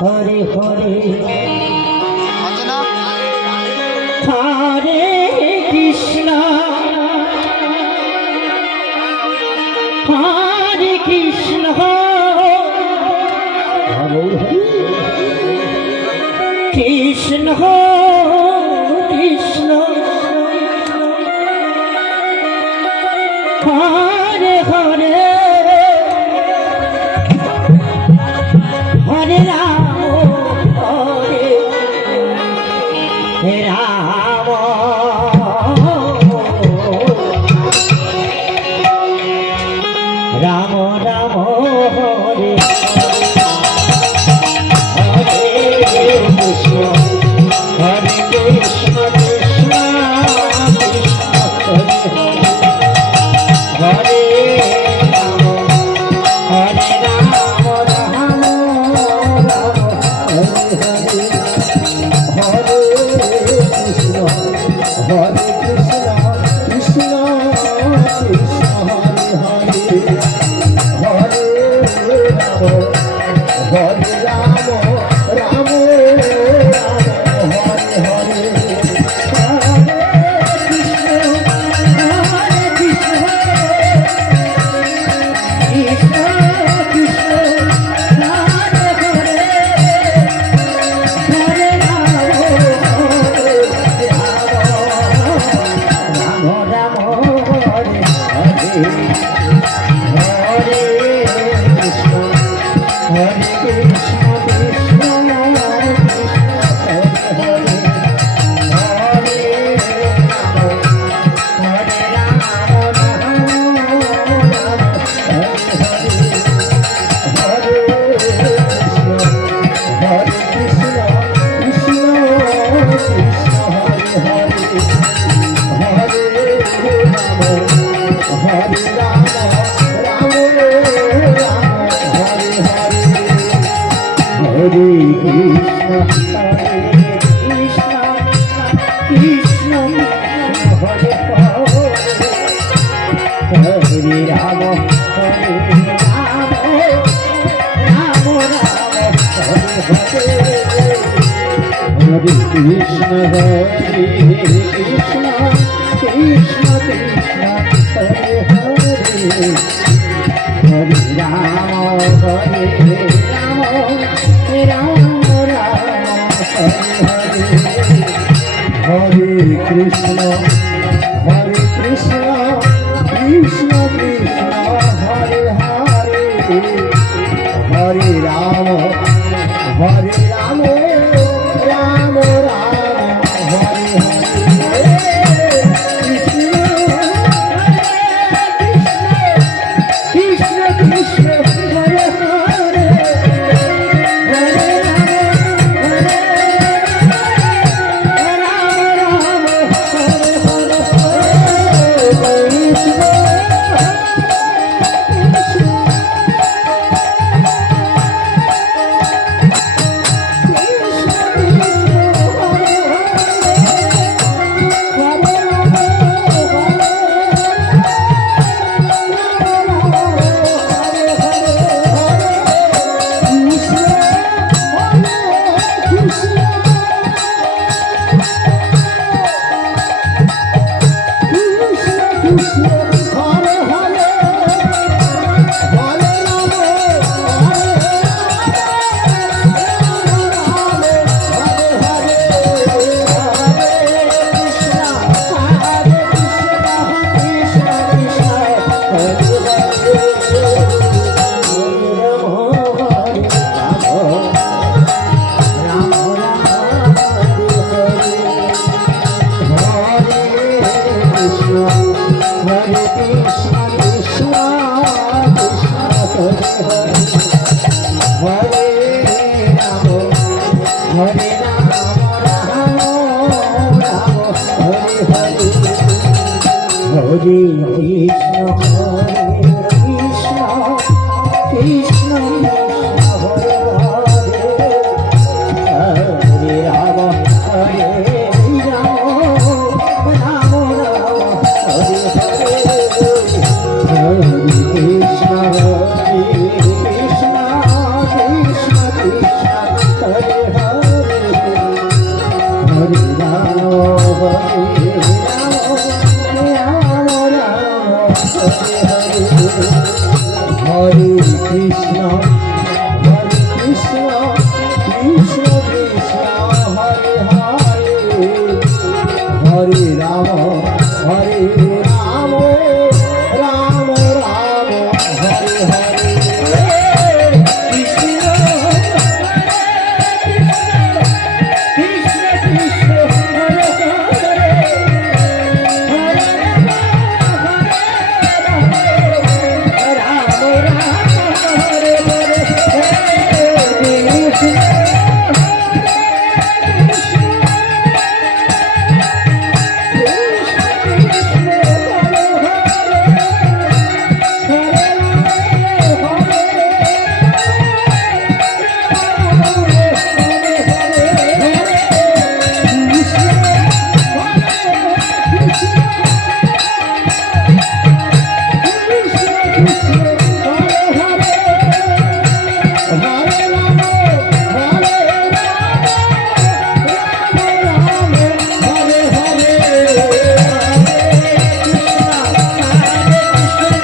Hare Hare Hare Krishna Hare Krishna Krishna Krishna Hare Hare Hare Ram Hare Ram Ram Ram Hare Hare Krishna Hare Krishna Krishna Krishna Hare Hare Ram Ram Ram Hare Hare Krishna Krishna Krishna Hare Hare Hare Ram Ram Ram Hare Hare Krishna, Hare Krishna, Krishna Krishna, Hare Hare, Hare Rama, Hare Rama, Rama Rama, Hare Hare, Krishna, Krishna Krishna, Hare Hare, Hare Hare Hare Krishna Krishna Krishna Hare Hare Hare Ram Ram Ram Hare Hare Krishna Krishna Krishna Hare Hare Hare Ram Hare Hare Krishna Krishna